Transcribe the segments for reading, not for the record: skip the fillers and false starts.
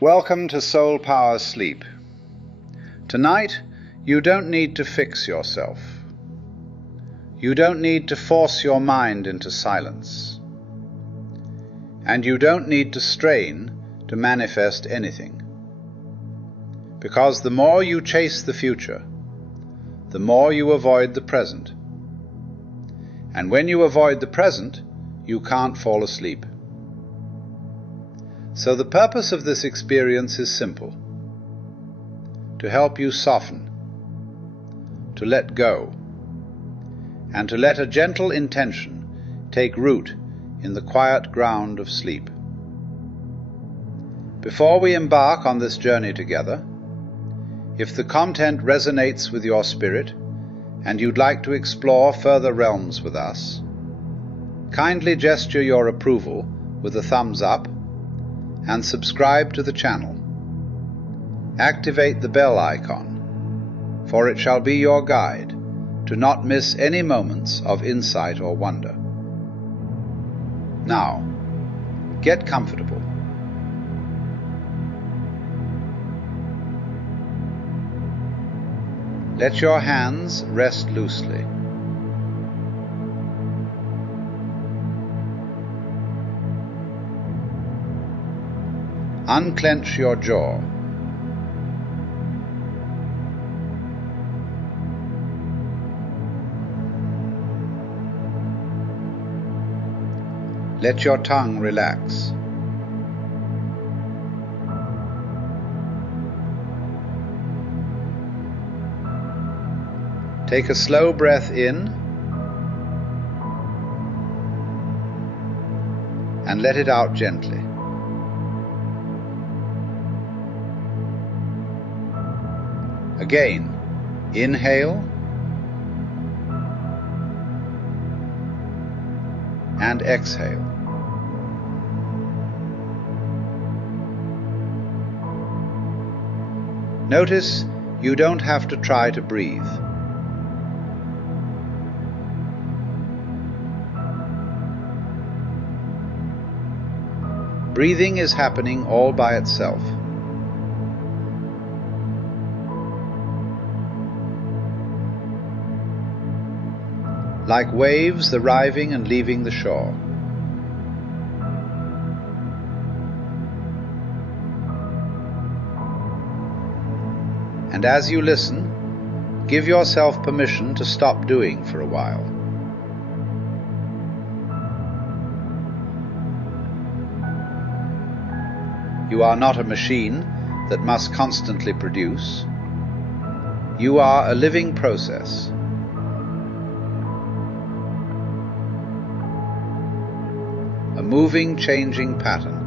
Welcome to SoulPower Sleep. Tonight, you don't need to fix yourself. You don't need to force your mind into silence. And you don't need to strain to manifest anything. Because the more you chase the future, the more you avoid the present. And when you avoid the present, you can't fall asleep. So the purpose of this experience is simple: to help you soften, to let go, and to let a gentle intention take root in the quiet ground of sleep. Before we embark on this journey together, if the content resonates with your spirit and you'd like to explore further realms with us, kindly gesture your approval with a thumbs up and subscribe to the channel. Activate the bell icon, for it shall be your guide to not miss any moments of insight or wonder. Now, get comfortable. Let your hands rest loosely. Unclench your jaw. Let your tongue relax. Take a slow breath in and let it out gently. Again, inhale and exhale. Notice you don't have to try to breathe. Breathing is happening all by itself. Like waves arriving and leaving the shore. And as you listen, give yourself permission to stop doing for a while. You are not a machine that must constantly produce. You are a living process. A moving, changing pattern.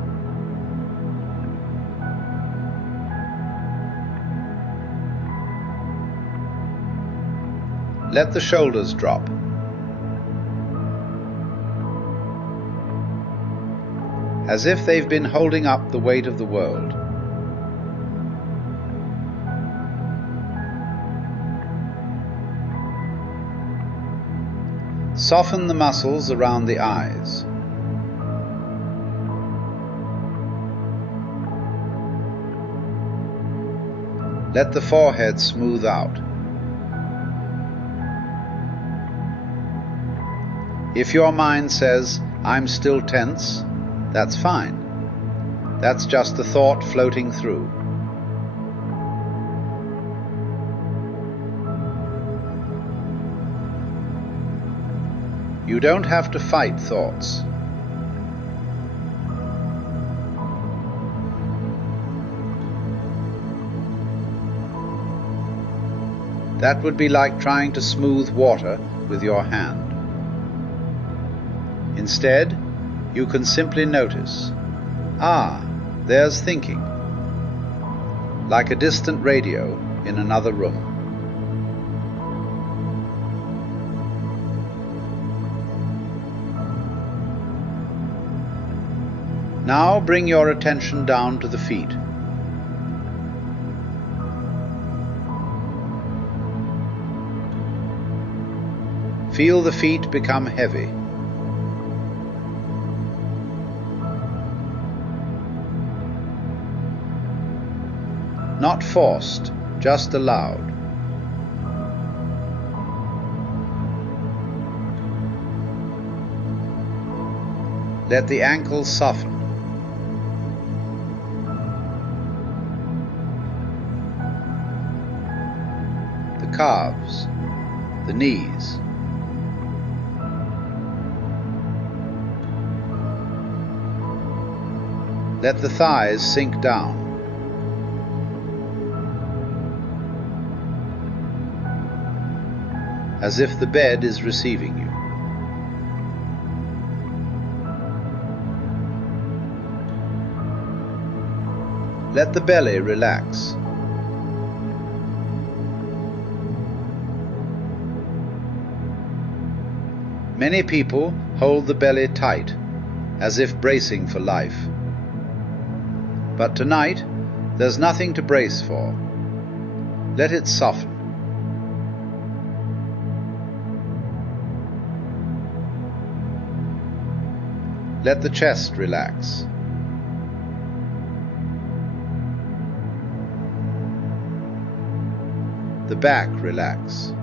Let the shoulders drop. As if they've been holding up the weight of the world. Soften the muscles around the eyes. Let the forehead smooth out. If your mind says, "I'm still tense," that's fine. That's just a thought floating through. You don't have to fight thoughts. That would be like trying to smooth water with your hand. Instead, you can simply notice, there's thinking, like a distant radio in another room. Now bring your attention down to the feet. Feel the feet become heavy. not forced, just allowed. Let the ankles soften. The calves, the knees. Let the thighs sink down. As if the bed is receiving you. Let the belly relax. Many people hold the belly tight, as if bracing for life. But tonight, there's nothing to brace for. Let it soften. Let the chest relax. The back relax.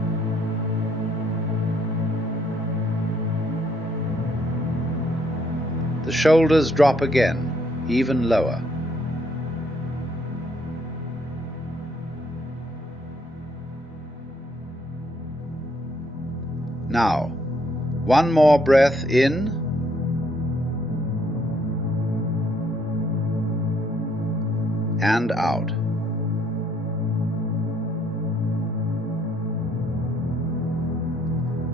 The shoulders drop again, even lower. Now, one more breath in and out.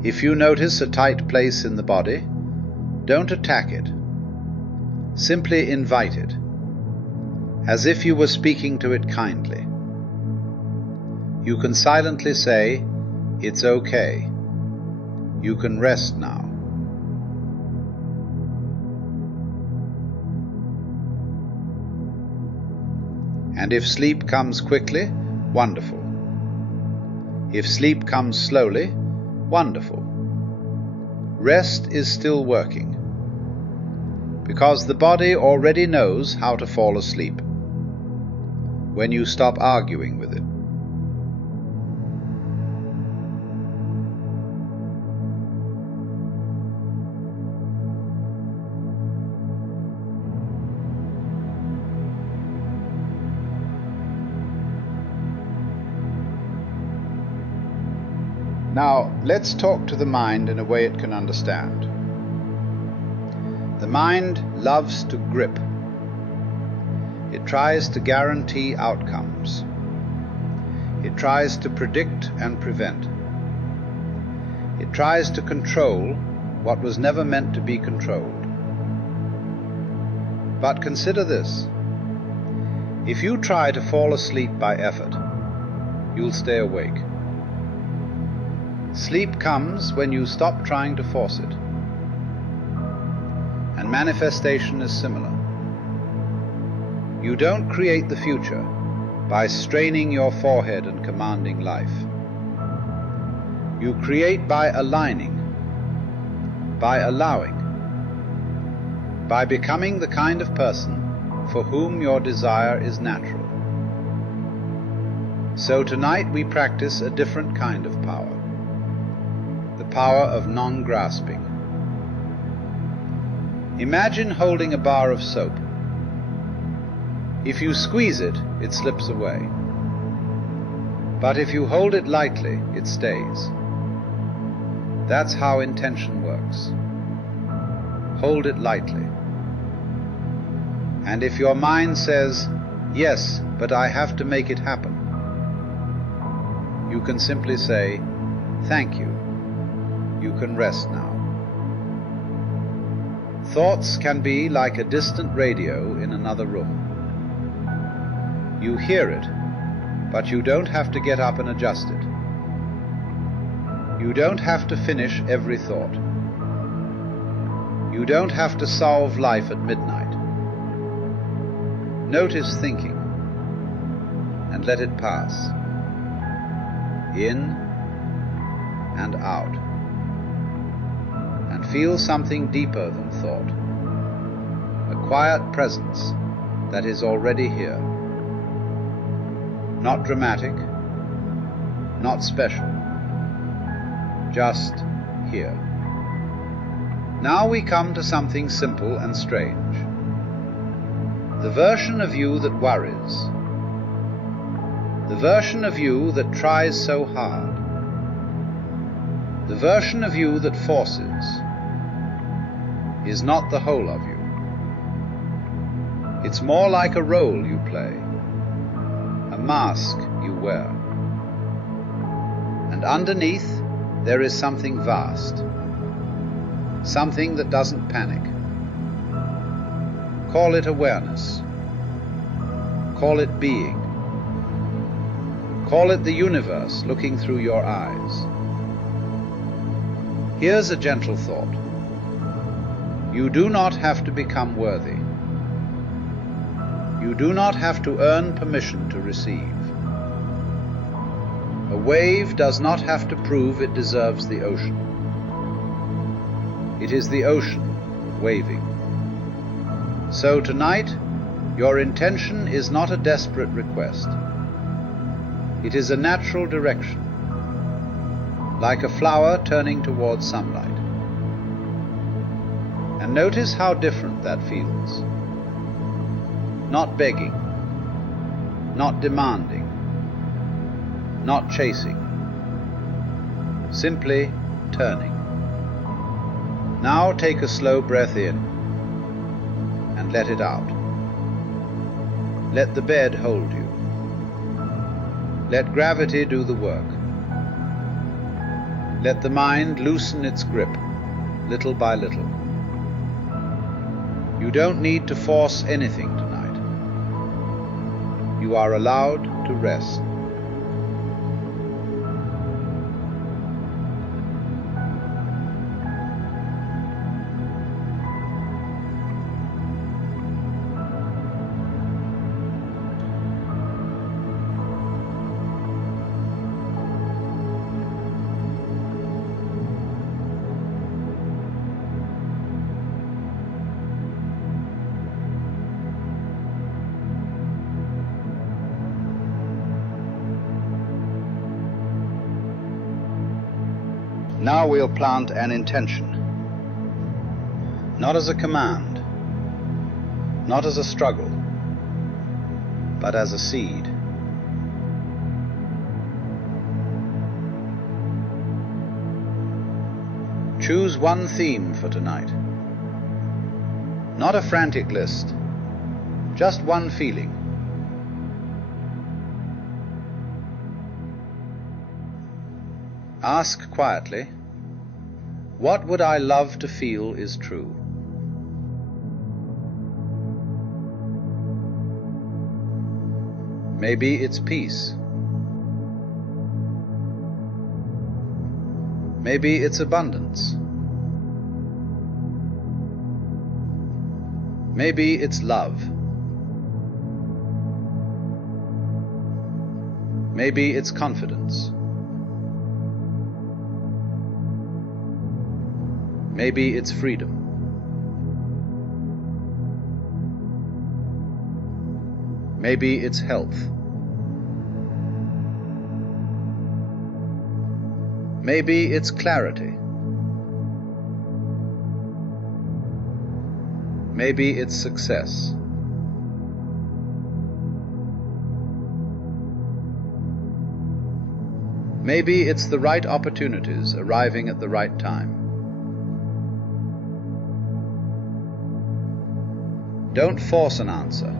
If you notice a tight place in the body, don't attack it. Simply invite it, as if you were speaking to it kindly. You can silently say, "It's okay. You can rest now." And if sleep comes quickly, wonderful. If sleep comes slowly, wonderful. Rest is still working, because the body already knows how to fall asleep when you stop arguing with it. Now, let's talk to the mind in a way it can understand. The mind loves to grip. It tries to guarantee outcomes. It tries to predict and prevent. It tries to control what was never meant to be controlled. But consider this. If you try to fall asleep by effort, you'll stay awake. Sleep comes when you stop trying to force it. And manifestation is similar. You don't create the future by straining your forehead and commanding life. You create by aligning, by allowing, by becoming the kind of person for whom your desire is natural. So tonight we practice a different kind of power. The power of non-grasping. Imagine holding a bar of soap. If you squeeze it, it slips away. But if you hold it lightly, it stays. That's how intention works. Hold it lightly. And if your mind says, "Yes, but I have to make it happen," you can simply say, "Thank you. You can rest now." Thoughts can be like a distant radio in another room. You hear it, but you don't have to get up and adjust it. You don't have to finish every thought. You don't have to solve life at midnight. Notice thinking and let it pass, in and out. And feel something deeper than thought, a quiet presence that is already here. Not dramatic, not special, just here. Now we come to something simple and strange. The version of you that worries, the version of you that tries so hard, the version of you that forces, is not the whole of you. It's more like a role you play, a mask you wear. And underneath there is something vast, something that doesn't panic. Call it awareness. Call it being. Call it the universe looking through your eyes. Here's a gentle thought. You do not have to become worthy. You do not have to earn permission to receive. A wave does not have to prove it deserves the ocean. It is the ocean waving. So tonight, your intention is not a desperate request. It is a natural direction, like a flower turning towards sunlight. And notice how different that feels. Not begging, not demanding, not chasing, simply turning. Now take a slow breath in and let it out. Let the bed hold you. Let gravity do the work. Let the mind loosen its grip, little by little. You don't need to force anything tonight. You are allowed to rest. Now we'll plant an intention, not as a command, not as a struggle, but as a seed. Choose one theme for tonight. Not a frantic list, just one feeling. Ask quietly, what would I love to feel is true? Maybe it's peace. Maybe it's abundance. Maybe it's love. Maybe it's confidence. Maybe it's freedom. Maybe it's health. Maybe it's clarity. Maybe it's success. Maybe it's the right opportunities arriving at the right time. Don't force an answer.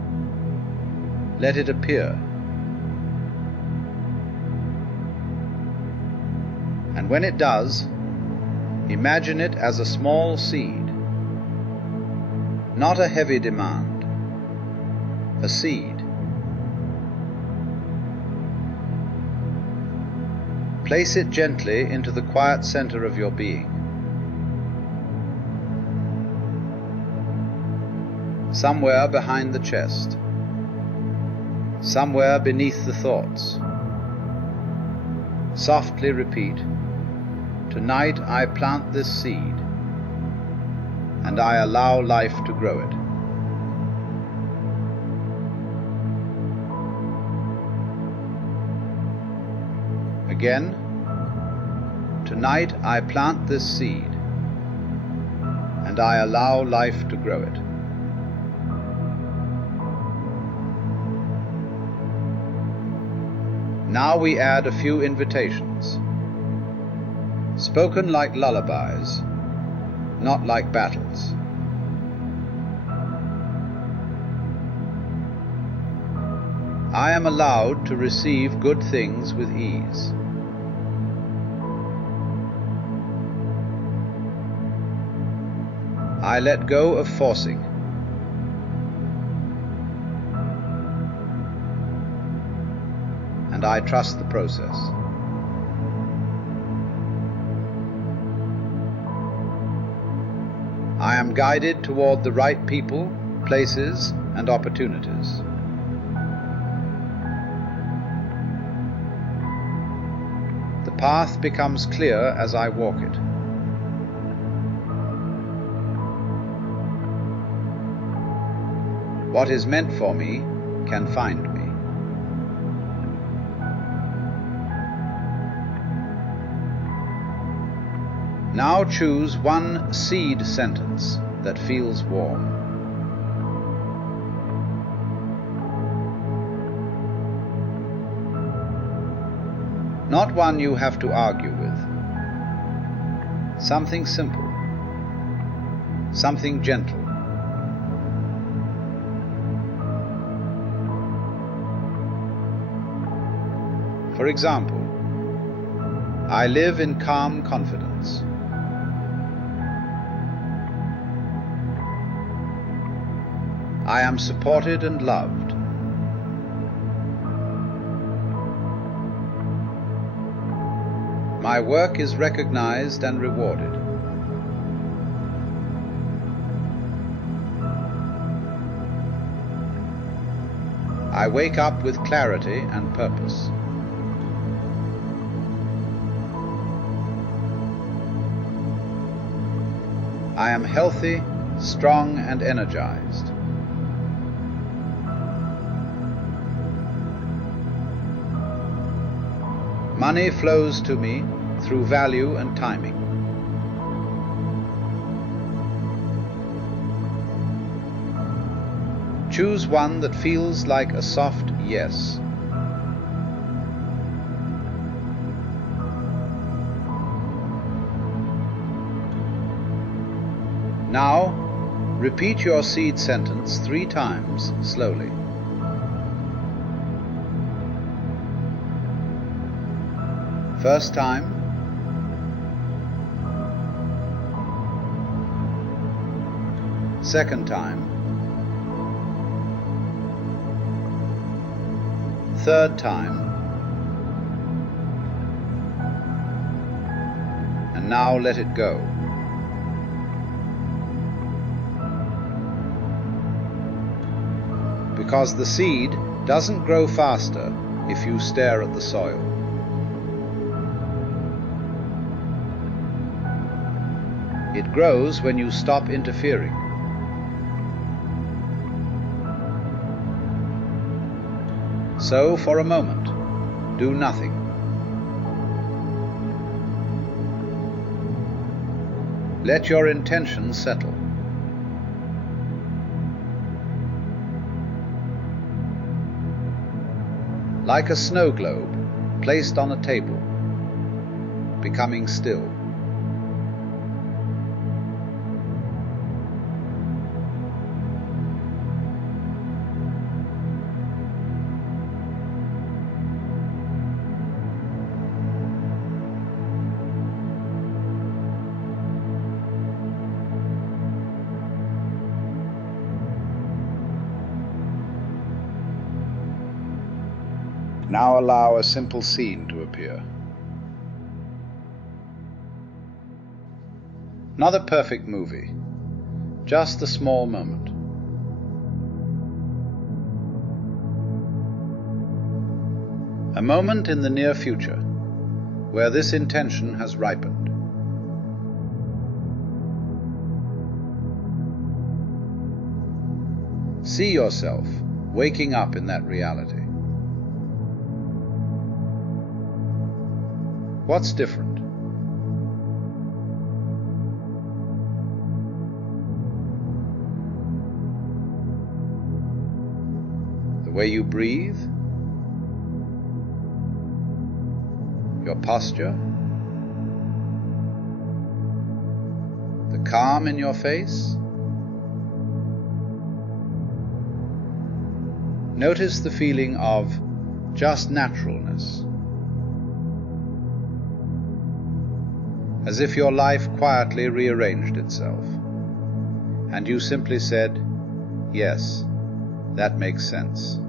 Let it appear. And when it does, imagine it as a small seed. Not a heavy demand. A seed. Place it gently into the quiet center of your being. Somewhere behind the chest, somewhere beneath the thoughts. Softly repeat, tonight I plant this seed, and I allow life to grow it. Again, tonight I plant this seed, and I allow life to grow it. Now we add a few invitations, spoken like lullabies, not like battles. I am allowed to receive good things with ease. I let go of forcing. And I trust the process. I am guided toward the right people, places, and opportunities. The path becomes clear as I walk it. What is meant for me can find me. Now choose one seed sentence that feels warm. Not one you have to argue with. Something simple. Something gentle. For example, I live in calm confidence. I am supported and loved. My work is recognized and rewarded. I wake up with clarity and purpose. I am healthy, strong, and energized. Money flows to me through value and timing. Choose one that feels like a soft yes. Now, repeat your seed sentence 3 times slowly. First time. Second time. Third time. And now let it go. Because the seed doesn't grow faster if you stare at the soil. It grows when you stop interfering. So, for a moment, do nothing. Let your intention settle. Like a snow globe placed on a table, becoming still. Now allow a simple scene to appear. Not a perfect movie, just a small moment. A moment in the near future where this intention has ripened. See yourself waking up in that reality. What's different? The way you breathe? Your posture? The calm in your face? Notice the feeling of just naturalness, as if your life quietly rearranged itself, and you simply said, "Yes, that makes sense."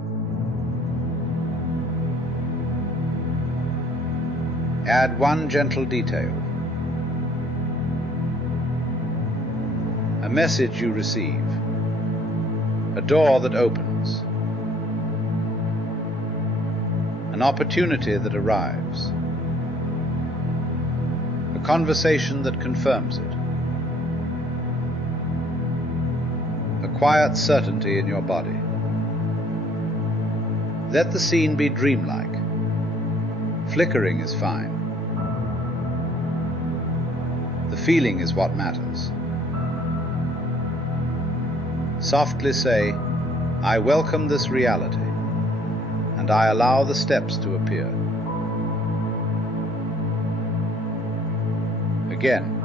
Add one gentle detail. A message you receive, a door that opens, an opportunity that arrives, a conversation that confirms it, a quiet certainty in your body. Let the scene be dreamlike. Flickering is fine. The feeling is what matters. Softly say, "I welcome this reality, and I allow the steps to appear." Again,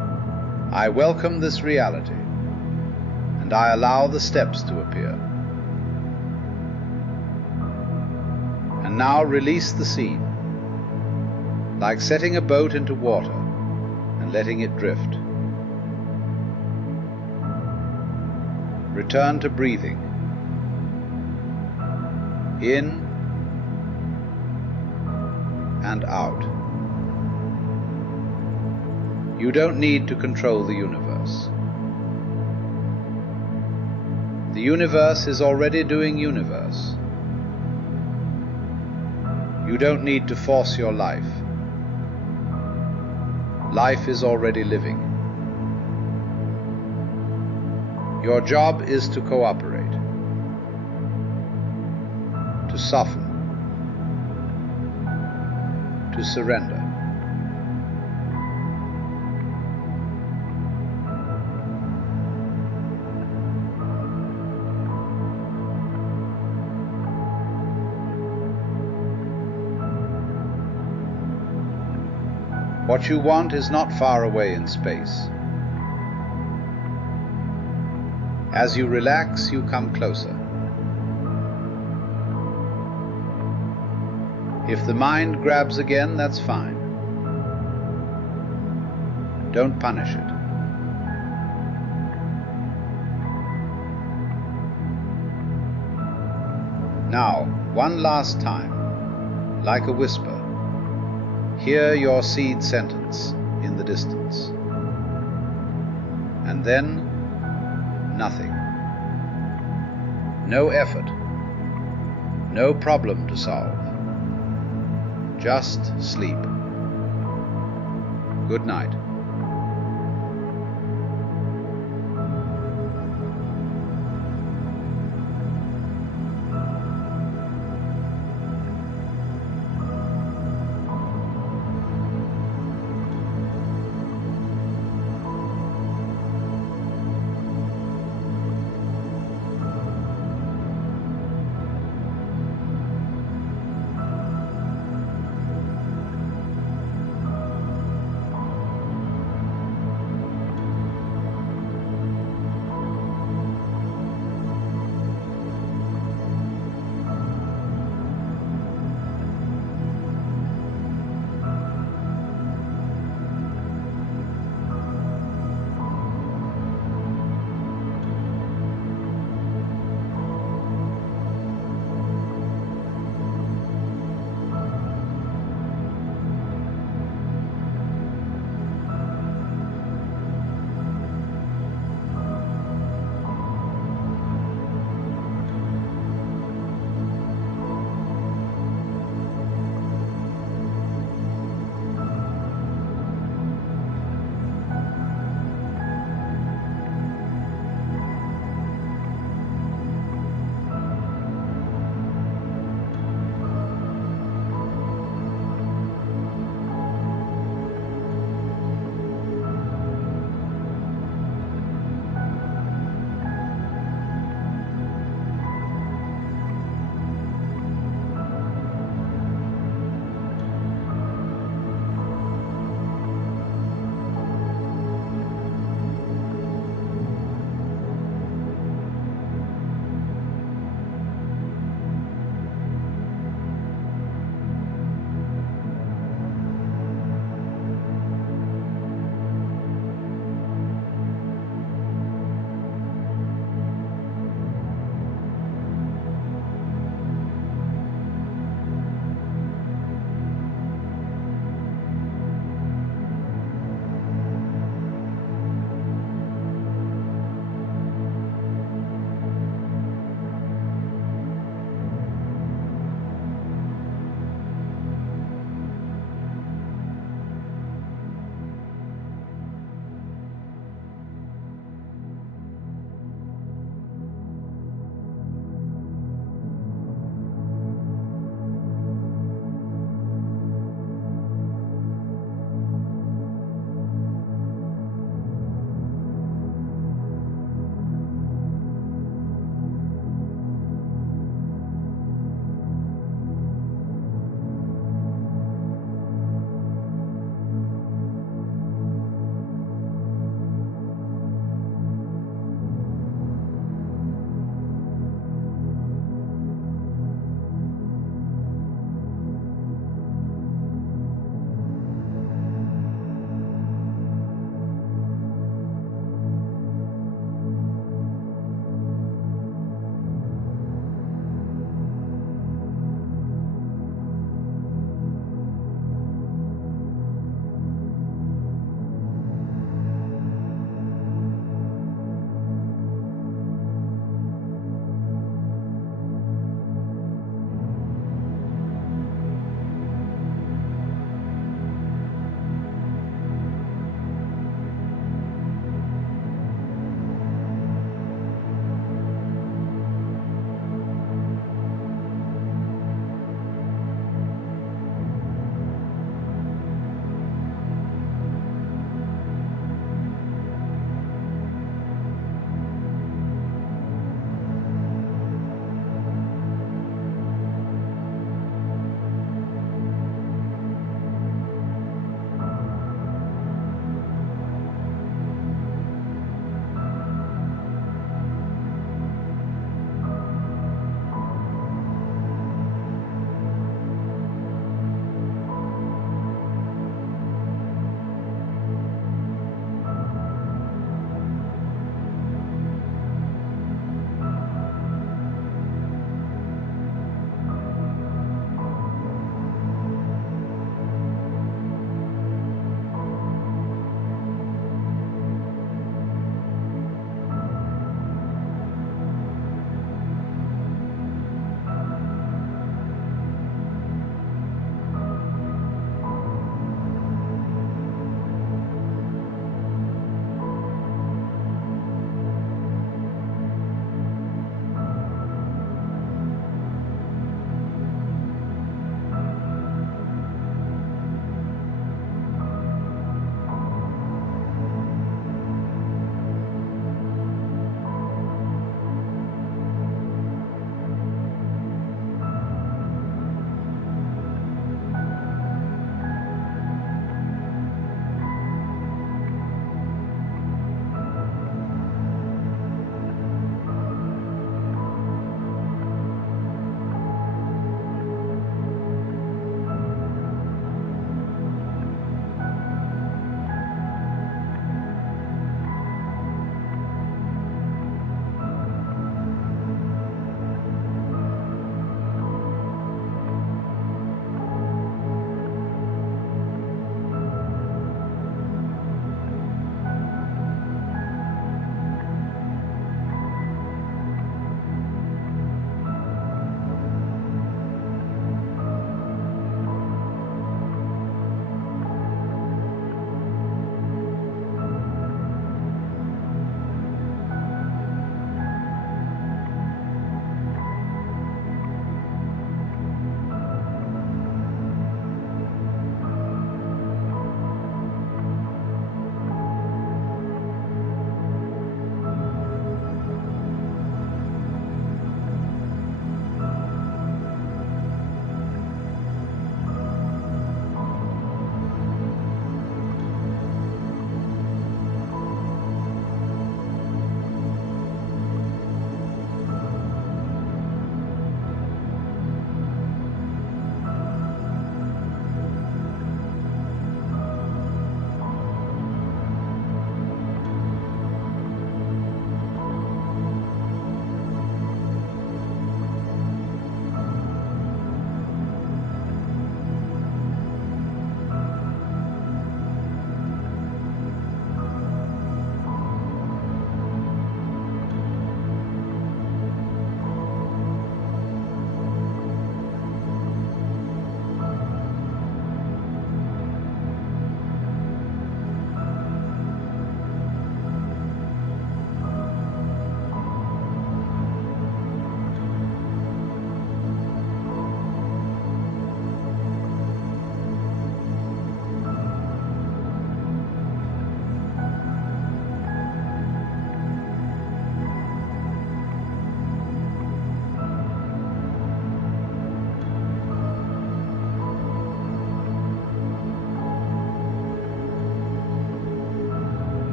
"I welcome this reality, and I allow the steps to appear." And now release the scene, like setting a boat into water and letting it drift. Return to breathing. In and out. You don't need to control the universe. The universe is already doing universe. You don't need to force your life. Life is already living. Your job is to cooperate, to soften, to surrender. What you want is not far away in space. As you relax, you come closer. If the mind grabs again, that's fine. Don't punish it. Now, one last time, like a whisper, hear your seed sentence in the distance. And then, nothing. No effort. No problem to solve. Just sleep. Good night.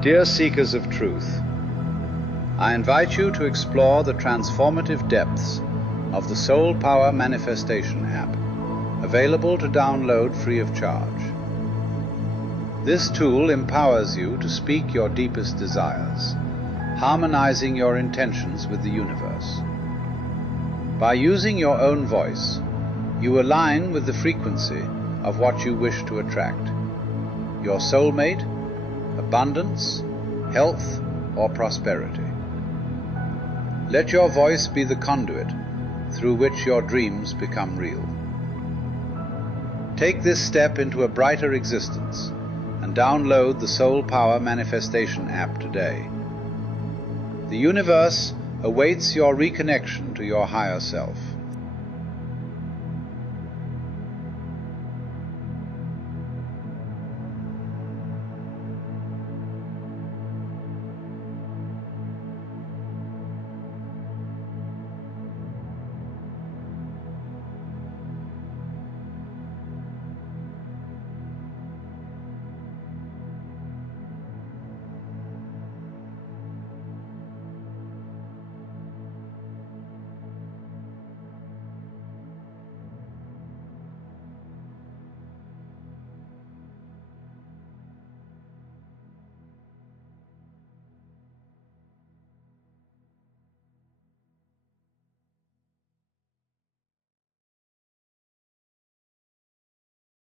Dear seekers of truth, I invite you to explore the transformative depths of the SoulPower Manifestation app, available to download free of charge. This tool empowers you to speak your deepest desires, harmonizing your intentions with the universe. By using your own voice, you align with the frequency of what you wish to attract: your soulmate, abundance, health, or prosperity. Let your voice be the conduit through which your dreams become real. Take this step into a brighter existence and download the SoulPower Manifestation app today. The universe awaits your reconnection to your higher self.